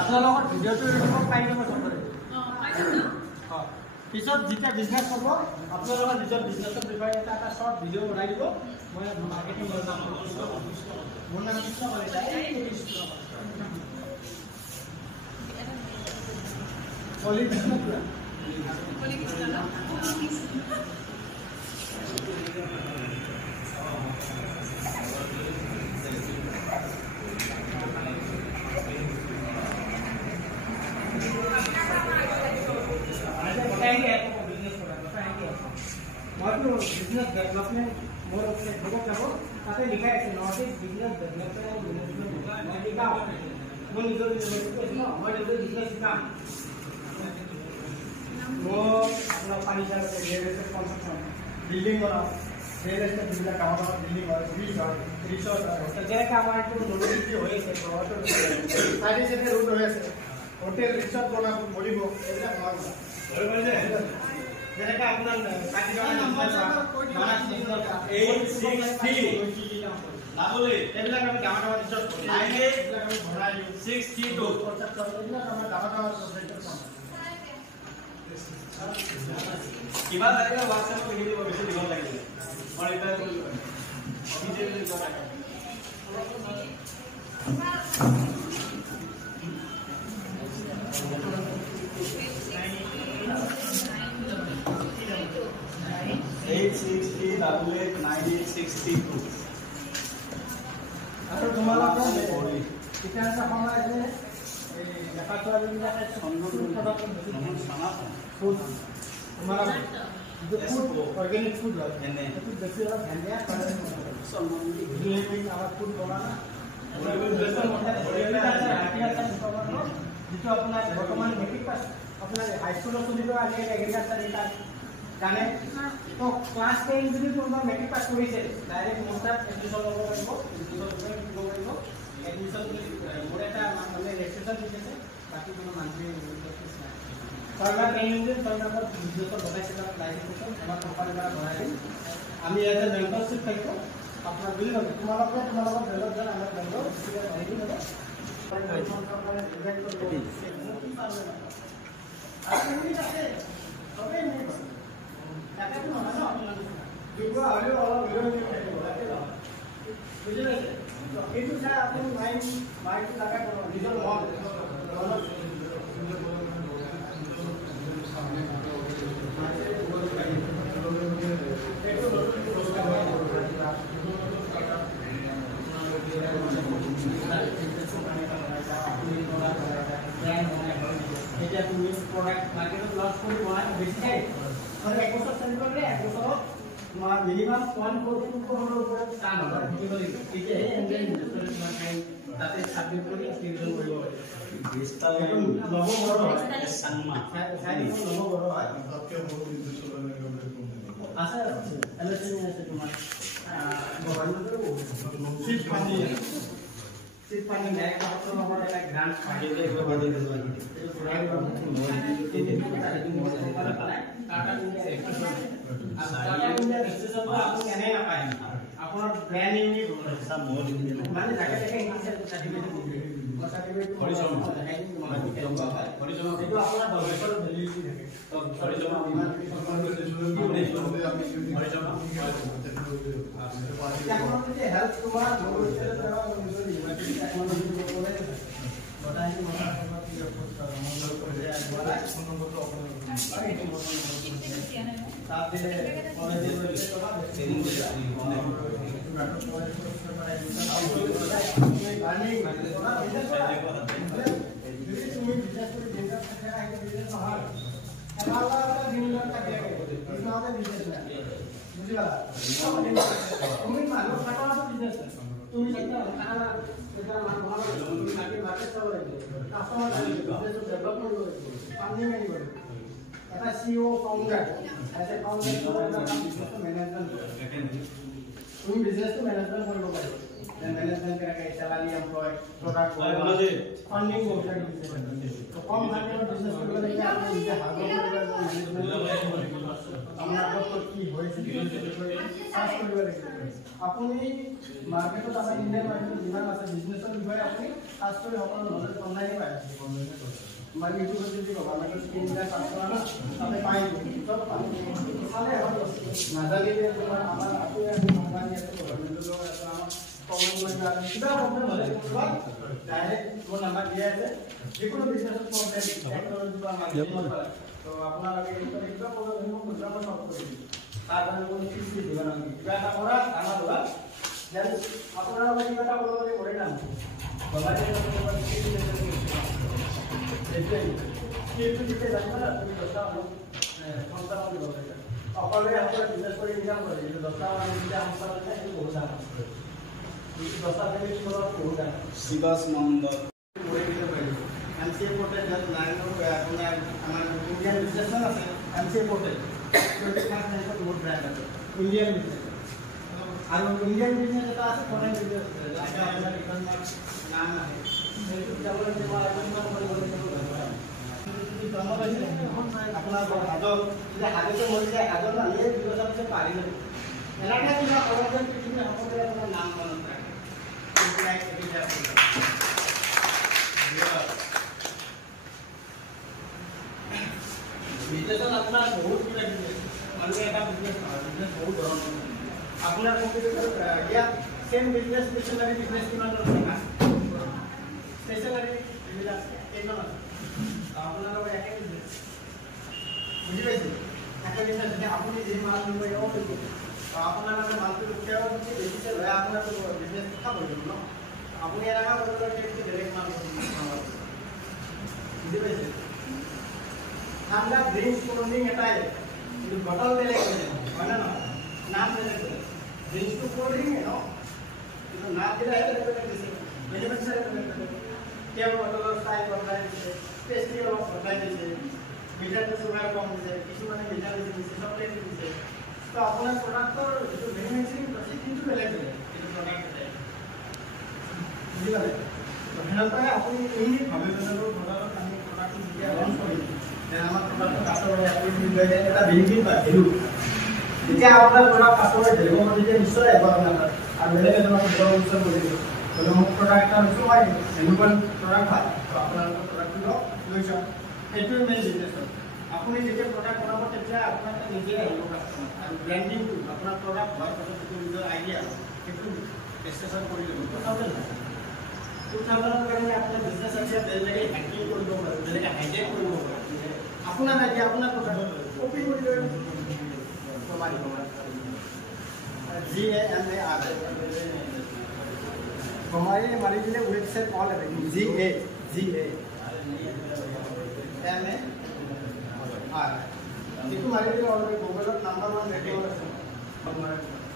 আপোনালোকৰ ভিডিঅ'টো পাই যাব চবৰে পিছত যেতিয়া বিজনেছ হ'ব আপোনালোকৰ নিজৰ বিজনেছৰ বিষয়ে এটা শ্বৰ্ট ভিডিঅ' বনাই দিব মই মাৰ্কেটিং মোৰ নাম কৃষ্ণ কলিতা बिजनेस डेवलपमेंट मोर फेसबुक যাব তাতে লিখা আছে north east business development and management মই লিখা মই নিজৰ বিজনেস কাম মই আপোনাৰ ফাৰ্নিচাৰ আছে ৰিয়েল এস্টেট কনস্ট্ৰাকশন বিল্ডিং বনাও ৰিয়েল এস্টেট বিল্ডিং কামৰ বিল্ডিং হয় ৰিসৰ্ট হোটেল যেনেকৈ আমাৰ এইটো নতুনকৈ হৈ আছে চাইডে চাইডে ৰোড হৈ আছে হোটেল ৰিসৰ্ট বনাব বলিব এইবিলাক আমাৰ যেনেকৈ আপোনাৰ কাটিগড়া নম্বৰ 860 লাভলে এইবিলাক আমি গাঁৱত ৰিসৰ্ট 9862 এইবিলাক আমাৰ গাঁৱত কিবা লাগিলে WhatsApp লিখি দিব বেছি দিব লাগিলে মই এটা ডিটেইল দিব লাগে 860 9862 আৰু তোমালোকৰ কিতাপ সময় আছে এই লেখাটোৰ বিলাকে সংগঠন ফুড তোমালোক ফুড অৰ্গানিক ফুড হয় এনে এটো বেছি অলপ ধ্যান কৰে সম্বন্ধি আমাৰ ফুড বনানা যেটো আপোনাৰ বৰ্তমান মেট্ৰিক পাছ আপোনাৰ হাইস্কুলৰ সুবিধা আছে এগ্ৰিকালচাৰ এটা জানে তো ক্লাস 10 যদি তোমৰা মেট্ৰিক পাস কৰিছে ডাইৰেক্ট মোস্টাৰ এডমিশন ল'ব পাৰিব এডমিশন মোৰ এটা মানে ৰেজিষ্ট্ৰেচন দিছে বাকি কোনো মান্থলি ফিস নাই সৰকাৰ ট্ৰেনিং সৰকাৰ বিজনেস বনাইছে তাৰ লাইসেন্স আমাৰ কোম্পানী দ্বাৰা বনাই দিম আমি এজ এ মেম্বাৰশিপ থাকিব আপোনাৰ বুজি ল'ব তোমালোকৰ বেলেগ জন আমাৰ বেলেগ বনাই দিম আপুনি আছে সবে নেই টাকা তো না না দুটো আলো অলপ ভিডিও দেখো বুঝে গেছে তো এইটো চাই আপুনি মাইক লাগা করো নিজৰ মন এটা তুমি প্ৰোডাক্ট মাৰ্কেটত লঞ্চ কৰি বনাই বেছি যায় और एक बছর সেল করলে এক বছর তোমার মিনিমাম 1.42 করোড়ের উপরে টার্ন হবে ঠিক আছে এন্ডেন ইনভেস্টমেন্ট মানে তাতে সাবমিট কৰি সিজন কৰিব পাৰি ডিজিটাল লব বড় হয় সানমা সাইড লব বড় হয় তাতে বড় ইনভেস্টমেন্ট আছে এলএসএন আছে তোমার গভর্নমেন্টের সিট পানি ডাইরেক্ট হাতে লব এটা গ্রান্ট পাই এটা একবার বড় দিন লাগে এটা পুরাই Tata India extension Tata India extension तो आपको कहने ना पाए अपना ब्रांड यूनिट सब मोड माने जाके देखे इंग्लिश सर्टिफिकेट और सर्टिफिकेट हरिजन हरिजन तो अपना डेवलपर वैल्यू থাকে তো हरिजन हरिजन टेक्नोलॉजी हेल्प তোমার ভবিষ্যতে দেওয়া টেকনোলজি বলে बताइए मोटा मोटा করে বলা কোন নম্বর তো साथ दे कॉलेज में तो बात ट्रेनिंग दे रही है नाटक कॉलेज को पर एडमिशन गाने तुम्हें बिजनेस को जिंदा रखना है कि बिजनेस बाहर हमारा दिन का क्या है इसमें बिजनेस है বুঝি পালা তুমি মানুহ থাকা বিজনেছ তুমি এটা খানা এটা মান বনাব তুমি নাকি মার্কেট চাব লাগিব কাস্টমাৰ বিজনেছ ডেভেলপ কৰিব লাগিব ফান্ডিং আনিব লাগিব এটা সিও ফাউন্ডাৰ এজ এ ফাউন্ডাৰ বিজনেস ম্যানেজমেন্ট তুমি বিজনেস ম্যানেজমেন্ট কৰিব পাৰিবা मैनेजमेंट करके सैलरी एम्प्लॉय प्रोडक्ट फंडिंग को तो कम मार्केट में बिजनेस करबे नहीं आप নিজে হাগো मैनेजमेंट আমরা তো কি হইছে সার্চ করবে আপনি মার্কেটত আমাৰ ইন্ডিয়ান মাৰ্কেটত যিমান আছে বিজনেসৰ বিষয়ে আপনি সাৰ্চ কৰি সকলো নলেজ অনলাইনে পায় মানে ইউটিউবত যদি গভৰ্নমেন্ট স্কিম এটা সাৰ্চ কৰা না তাতে পাই সব পাই খালে নাজানিলে তোমাৰ আমাৰ আপনি কোম্পানী আছে গভৰ্নমেন্টৰ লগত আছে আমাৰ কমন কৰিবা কিবা প্ৰবলেম হলে ডাইৰেক্ট মোৰ নাম্বাৰ দিয়া আছে যিকোনো বিজনেসত প্ৰবলেম টেকনলজি বা মাৰ্কেটিং তো আপোনালোকে কিবা প্ৰবলেম হ'ব বুজাব সব কৰি দিম তাৰ কাৰণে কোনো ফিজ দিব নালাগে কিবা এটা কৰা আমাৰ লোৱা যেন আপোনালোকে কিবা এটা কৰিবলৈ কৰে না কিন্তু দিতে জানিবা না তুমি 10টা সংস্থা দিব লাগে অকলে আপোনাৰ বিজনেস কৰি ইনকাম কৰে কিন্তু 10টা মানুহ যদি সংস্থা থাকে সেইটো বহুত দাম আছে এই 10টা বেনিফিট কৰা বহুত দাম সিবাস নম্বৰ কৰি দিতে পাৰিব এমসিএ পোৰ্টাল যত লাইন আপোনাৰ আমাৰ ইন্ডিয়ান বিজনেসম্যান আছে এমসিএ পোৰ্টাল তো খাস নাই তো বহুত ব্ৰ্যান্ড আছে ইন্ডিয়ান বিজনেস আৰু ইন্ডিয়ান বিজনেস এটা আছে ফৰেন বিজনেস আছে আপোনাৰ ইকনমিক নাম আছে সেইটো যাবলৈ দিব ইকনমিক কৰিব আপনার হাজত যে হাজতে মরে যায় হাজত না এই বিরোধ আছে পারি না এলাকা কিনা অবদান পৃথিবী সকলে আপনার নাম মনে থাকে বিজনেস আপনার বহুত কিনা বিজনেস মানে এটা বিজনেস বহুত ধরনের আপনার কম্পিউটার ইয়া সেম বিজনেস স্টেশনারি বিজনেস কিনা না স্টেশনারি এগুলা এই না আপনারা ওই একটা বিজনেস বুঝি পাইছে একটা বিজনেস যে আপনি যে মাল নিবে ও করবে আপনারা মানে মালকে কেউ যদি বেশি চলে আপনারা তো বিজনেস খাবো না আপনি এলাকা বলতে একটু ডাইরেক্ট মাল বুঝি পাইছে আমরা ড্রিঙ্কস কোল্ডিং এটাই কিন্তু বটল দিলে হয় না নাম দিলে ড্রিঙ্কস তো কোল্ডিং है ना কিন্তু নাম দিলে এটা দিছে ম্যানুফ্যাকচার করে কেউ বটল স্টাইল বদলাই দিছে টেস্টি অলপ বদলাই দিছে মিটারটো সুগার কম দিছে কিছুমানে মিটার দিছে সব টেস্ট দিছে তো আপোনাৰ প্ৰডাক্টৰ যিটো ম্যানুফ্যাকচাৰিং প্ৰসেস কিন্তু বেলেগ বেলেগ এই প্ৰডাক্ট এটা বুঝিলা তো হেনপাই আপুনি ইউনিক ভাবে বনালো প্ৰডাক্ট আমি প্ৰডাক্ট দিয়া লঞ্চ কৰিম আমাৰ প্ৰডাক্ট কাস্টমাৰে আপুনি দিলে এটা বেনিফিট পায় হেলু যেতিয়া আপোনাৰ প্ৰডাক্ট কাস্টমাৰে দেখিব তেতিয়া নিশ্চয় আহিব আপোনাৰ আৰু বেলেগ এজনক উৎসৱ কৰিব তো মোক প্ৰডাক্ট এটা লৈছো মই এনেকুৱা প্ৰডাক্ট ভাল তো আপোনাৰ প্ৰডাক্টটো লৈছো এইটো মেইন বিজনেস আপুনি যেতিয়া প্ৰডাক্ট বনাব তেতিয়া আপোনাৰ নিজে আহিব কাস্টমাৰ আৰু ব্ৰ্যান্ডিং আপোনাৰ প্ৰডাক্ট হোৱাৰ পাছত যিটো নিজৰ আইডিয়া সেইটো ৰেজিষ্ট্ৰেচন কৰি ল'ব তো চাবলৈ কাৰণে আপোনাৰ বিজনেস আছে বেলেগ হ্যাকিং কৰিব পাৰে বেলেগ হাইজেক কৰিব পাৰে আপোনাৰ আইডিয়া আপোনাৰ প্ৰডাক্ট কপি কৰি লৈ কমাই GAMAR हमारे हमारे लिए वेबसाइट ऑल है GAMAR देखो हमारे लिए ऑलरेडी गूगल नंबर 1 रेटिंग है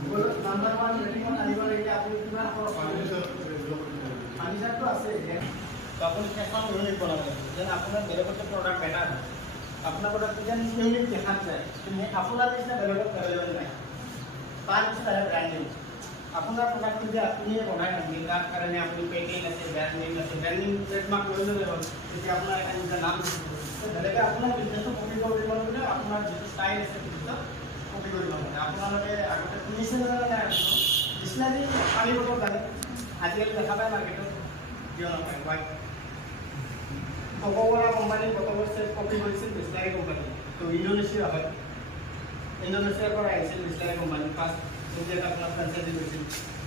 गूगल नंबर 1 रेटिंग आने वाले कि आप कितना फार्निचर तो আছে তো আপনি এখন ইউনিক বানাবেন যেন আপনার বেলেগত প্রোডাক্ট বেটার আপনার প্রোডাক্ট যেন ইউনিক দেখা যায় কিন্তু আপনার নিচিনা বেলেগত অ্যাভেলেবল নাই পাঁচ তারা ব্র্যান্ডিং আপনার প্রোডাক্ট যদি আপনি বনাই না তার কারণে আপনি পেকিং আছে ব্র্যান্ডিং ট্রেডমার্ক লৈ ললে হল তেতিয়া আপনার এটা নিজের নাম বেলেগে আপনার বিজনেসও কপি কৰিব মানে আপনাৰ যে স্টাইল আছে সেইটো কপি কৰিব মানে আপোনালোকে আগতে শুনিছে না বিসনাৰি পানী বটল জানে আজিকালি দেখা পায় মাৰ্কেটত কিয় নাপায় হোৱাইট কোকা-কোলা কোম্পানী বটলৰ চেট কপি কৰিছিল বিসনাৰি কোম্পানী তো ইণ্ডোনেছিয়া হয় ইণ্ডোনেছিয়াৰ পৰা আহিছিল বিসনাৰি কোম্পানী ফাৰ্ষ্ট যেটা আপনাৰ ফ্ৰাঞ্চাইজি কৰিছিল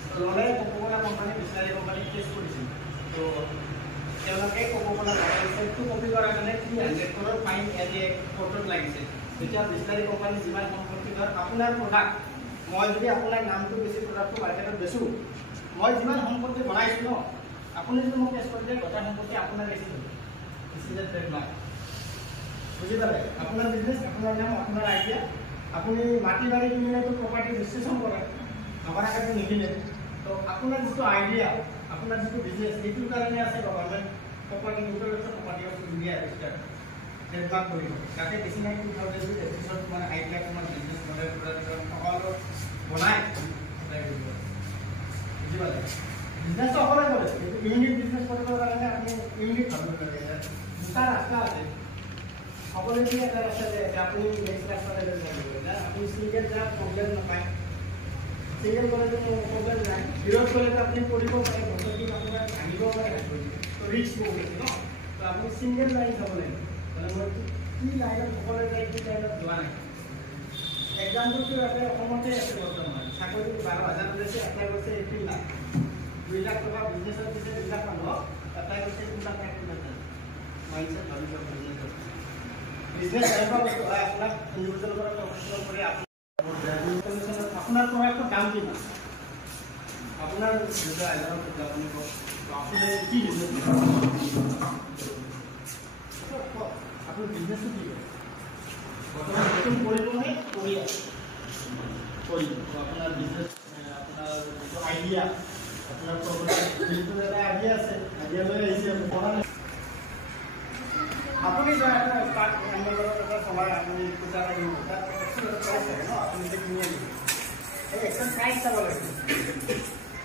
তো ললে কোকা-কোলা কোম্পানী বিসনাৰি কোম্পানী কেছ কৰিছিল তো তেওঁলোকে কোকা-কোলা চেটটো কপি কৰাৰ কাৰণে 300 crore ফাইন এজ এ কোৰ্টত লাগিছে তেতিয়া বিসনাৰি কোম্পানী যিমান সম্পত্তি ধৰ আপোনাৰ প্ৰডাক্ট মই যদি আপোনাৰ নামটো বেছি প্ৰডাক্টটো মাৰ্কেটত বেচো মই যিমান সম্পত্তি বনাইছো ন আপুনি যদি মোক কেছ কৰি দিয়ে গোটা সম্পত্তি আপোনাৰ বেছি হ'ব ইজ ট্ৰেডমাৰ্ক বুজি পালে আপোনাৰ বিজনেস আপোনাৰ নাম আপোনাৰ আইডিয়া আপুনি মাটি বাৰী কিনিলেতো প্ৰপাৰ্টি ৰেজিষ্ট্ৰেশ্যন কৰে নকৰাকৈ নিকিনে তো আপোনাৰ যিটো আইডিয়া আপোনাৰ যিটো বিজনেছ সেইটোৰ কাৰণে আছে government property property of India register trademark কৰিব তাতে বেছি নাই 2000 এপিছত মানে আইডিয়া তোমাৰ বিজনেছ মডেল সকলো বনাই বুজি পালে বিজনেছটো সকলোৱে কৰে কিন্তু ইউনিক বিজনেছ কৰিবৰ কাৰণে আপুনি ইউনিক ভাবিব লাগে দুটা ৰাস্তা আছে সকলোৱে কি এটা ৰাস্তা যে আপুনি নেক্সট ৰাস্তাতে যাব আপুনি চিংগল যা প্ৰব্লেম নাপায় সিঙ্গেল কৰে কোনো প্ৰবলেম নাই বিৰোধ কৰে তো আপনি কৰিব পাৰে বস্তুটো আপোনাৰ ভাঙিব পাৰে তো ৰিস্ক বহুত আছে ন তো আপুনি সিঙ্গেল লাইন যাব লাগিব মানে মই কি লাইনত সকলোৱে যায় কি লাইনত যোৱা নাই এক্সাম্পলটো ইয়াতে অসমতে আছে বৰ্তমান চাকৰি 12,000 ওলাইছে এপ্লাই কৰিছে 18 লাখ 2 লাখ টকা বিজনেছৰ পিছে 2 লাখ মানুহ এপ্লাই কৰিছে 2 লাখ মাইণ্ডছেট ভাবি লওক বিজনেছ এনেকুৱা বস্তু হয় আপোনাক ইণ্ডিভিজুৱেল পৰা প্ৰফেশ্যনেল কৰি আপনার প্রোডাক্টের দাম কি না আপনার যেটা আইডিয়া আপনি আপনি কি বিজনেস আপনার বিজনেস কি বর্তমানে নতুন পরিবহনে করি আছে করি তো আপনার বিজনেস আপনার যে আইডিয়া আপনার প্রোডাক্ট যেহেতু একটা আইডিয়া আছে আইডিয়া লয়ে এসে আপনি পড়া আপনি যে একটা স্টার্ট হ্যান্ডেল করার সময় আপনি পূজা করেন তার এক্সট্রা প্রাইস থাকে না আপনি যে কিনে নিন এই এক্সট্রা প্রাইস চাব লাগে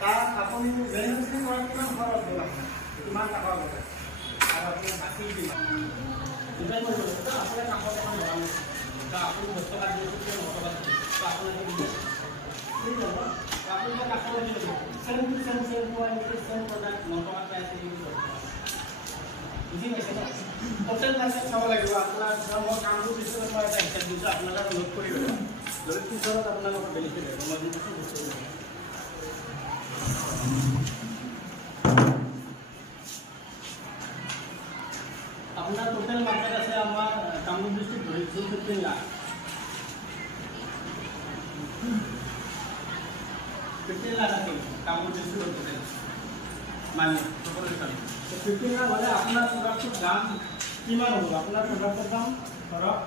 তা আপনি ভ্যালুয়েশন করার কিমান খরচ হবে কিমান টাকা লাগে আর আপনি বাকি দিন ডিজাইন করব তো আপনার কাপড় এখন দাম তা আপনি 10 টাকা দিয়ে দিতে 9 টাকা তো আপনাকে দিবেন ঠিক আছে আপনি যে কাপড় দিয়ে Deben same quality same product 9 টাকা প্রাইসে ইউজ করতে বুঝি পাইছে না টোটাল মার্কেট চাব লাগিব আপনার মই কামটো পিছৰ মই এটা হিচাপ দিছো আপোনালোকে নোট কৰি ল'ব যদি পিছৰত আপোনালোকৰ বেনিফিট হয় মই দিছো আপনার টোটাল মার্কেট আছে আমার কামরূপ ডিস্ট্রিক্ট ধরিছো 15 লাখ 15 লাখ আছে কামরূপ ডিস্ট্রিক্ট টোটাল মানে প্রপোর্শন তো 15 লাখ হলে আপনার প্রোডাক্টের দাম কিমান হ'ব আপনার প্রোডাক্টের দাম ধরক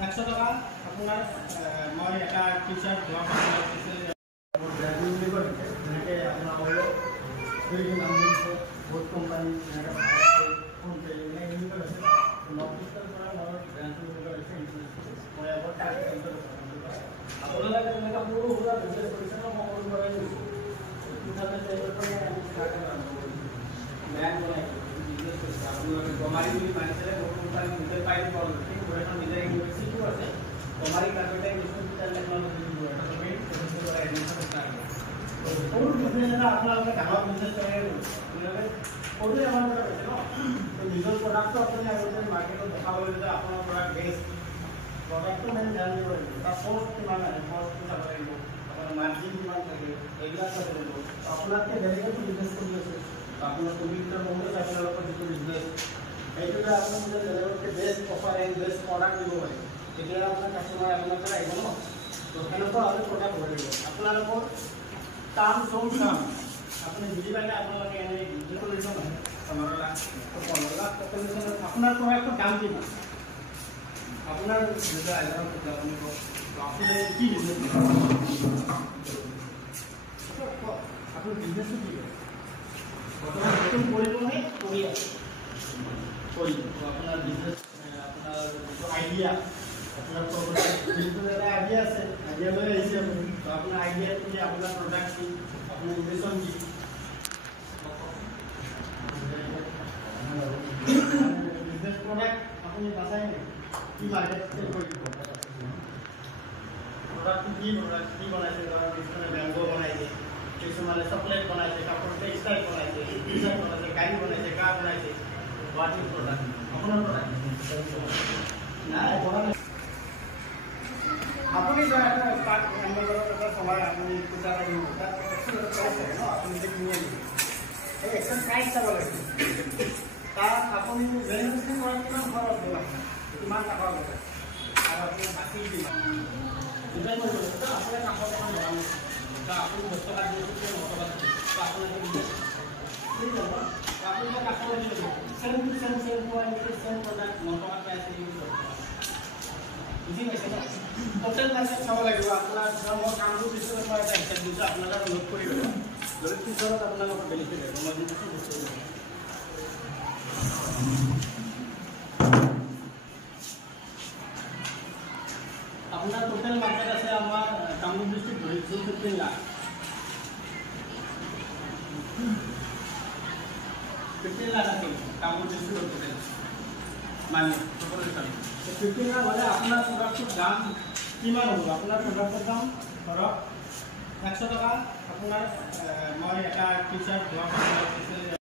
100 টাকা আপনার মই এটা টি-শার্ট ধৰক আপোনাৰ ব্ৰ্যান্ডিং লিখৰ যেনেকৈ আপোনাৰ হলো দুই নাম আছে বহুত কোম্পানী যেনেকৈ ফোন পে নে লিখৰ আছে নকস্টাৰ পৰা মোৰ ব্ৰ্যান্ডিং লিখৰ আছে মই আগত টাইপ কৰিছো আপোনালোকে যেনেকৈ পুৰো পুৰা বিজনেস কৰিছে ন মই কৰিব পাৰিছো 2007 পৰা আমি ষ্টাৰ্ট কৰিছো ব্ৰ্যান্ড বনাইছো বিজনেস কৰিছো আপোনালোকে গমাৰি বুলি মানিছিলে বহুত কোম্পানী নিজে পাই দিব ঠিক বৰেখন নিজে ইউনিভাৰ্চিটি আছে গমাৰি কাৰ্পেটাৰ ইনষ্টিটিউট টেকনলজি দিব এটা মেইন প্ৰফেসৰ কৰা এডমিশন ষ্টাৰ্ট তো সৰু বিজনেস এটা আপোনালোকে ডাঙৰ বিজনেস কৰে আপোনালোকে সৰুৱে আমাৰ পৰা হৈছে ন তো নিজৰ প্ৰডাক্টটো আপুনি আগতে মাৰ্কেটত দেখাবলৈ যে আপোনাৰ প্ৰডাক্ট বেষ্ট প্ৰডাক্টটো মানে জানিব লাগিব তাৰ কষ্ট কিমান আছে কষ্টটো চাব লাগিব আপোনাৰ মাৰ্জিন কিমান থাকে এইবিলাক চাব লাগিব আপোনালোকে বেলেগতো বিজনেস কৰি আছে আপনার কম্পিউটার মধ্যে আপনার যিটো বিজনেস এইটোতে আপনি নিজে বেলেগতকে best offer and best product দিব পাৰে তেতিয়া আপোনাৰ কাষ্টমাৰ আপোনাৰ পৰা আহিব ন তো সেনেকুৱা আপুনি প্ৰডাক্ট কৰিব আপোনালোকৰ কাম আপুনি বুজি পালে আপোনালোকে এনেই বিজনেস কৰিব নহয় 15 লাখ তো 15 লাখ আপোনাৰ প্ৰডাক্টৰ দাম কিমান আপোনাৰ যেটা আইডিয়া আপুনি আপনি কি বিজনেস আপনার বিজনেসটো কি বর্তমানে নতুন পরিবহনে করি আছে করি তো আপনার বিজনেস আপনার যে আইডিয়া আপনার প্রোডাক্ট যেহেতু একটা আইডিয়া আছে আইডিয়া লয়ে এসে আপনি তো আপনার আইডিয়া কি আপনার প্রোডাক্ট কি আপনার ইনভেশন কি বিজনেস প্রোডাক্ট আপনি বাছাই নেই কি মার্কেট সেল করতে প্রোডাক্ট কি বনাইছে ধরুন কিছুমানে ব্যাম্বো বনাইছে কিছুমানে চকলেট বনাইছে কাপড় টেক্সটাইল বনাইছে টি-শার্ট বনাইছে গাড়ি বনাইছে কার বনাইছে ওয়াটিং প্রোডাক্ট আপনার প্রোডাক্ট না বনালে আপনি যে একটা স্টার্ট হ্যান্ডেল করার সময় আপনি পূজা করেন তার এক্সট্রা প্রাইস থাকে না আপনি যে কিনে নিন এই এক্সট্রা প্রাইস চাব লাগে তা আপনি ভ্যালুয়েশন করার কিমান খরচ হবে আপনার কিমান টাকা লাগে আর আপনি বাকি দিন ডিজাইন করব তো আপনার কাপড় এখন দাম তা আপনি 10 টাকা দিয়ে দিতে 9 টাকা তো আপনাকে দিবেন ঠিক আছে আপনি যে কাপড় দিয়ে Deben same quality same product 9 টাকা প্রাইসে ইউজ করতে বুঝি পাইছেন টোটেল মাৰ্কেট চাব লাগিব আপোনাৰ মই কামটো পিছত মই এটা হিচাপ দিছোঁ আপোনালোকে নোট কৰি ল'ব যদি পিছত আপোনালোকৰ বেনিফিট হ'ব মই দিছোঁ বস্তু আপোনাৰ টোটেল মাৰ্কেট আছে আমাৰ কামৰূপ ডিষ্ট্ৰিক্ট ধৰিছোঁ 15 লাখ 15 লাখ আছে কামৰূপ ডিষ্ট্ৰিক্টৰ টোটেল মানে 15 লাখ হ'লে আপোনাৰ প্ৰডাক্টৰ দাম কিমান হ'ব আপোনাৰ প্ৰডাক্টৰ দাম ধৰক 100 টকা আপোনাৰ মই এটা টি-চাৰ্ট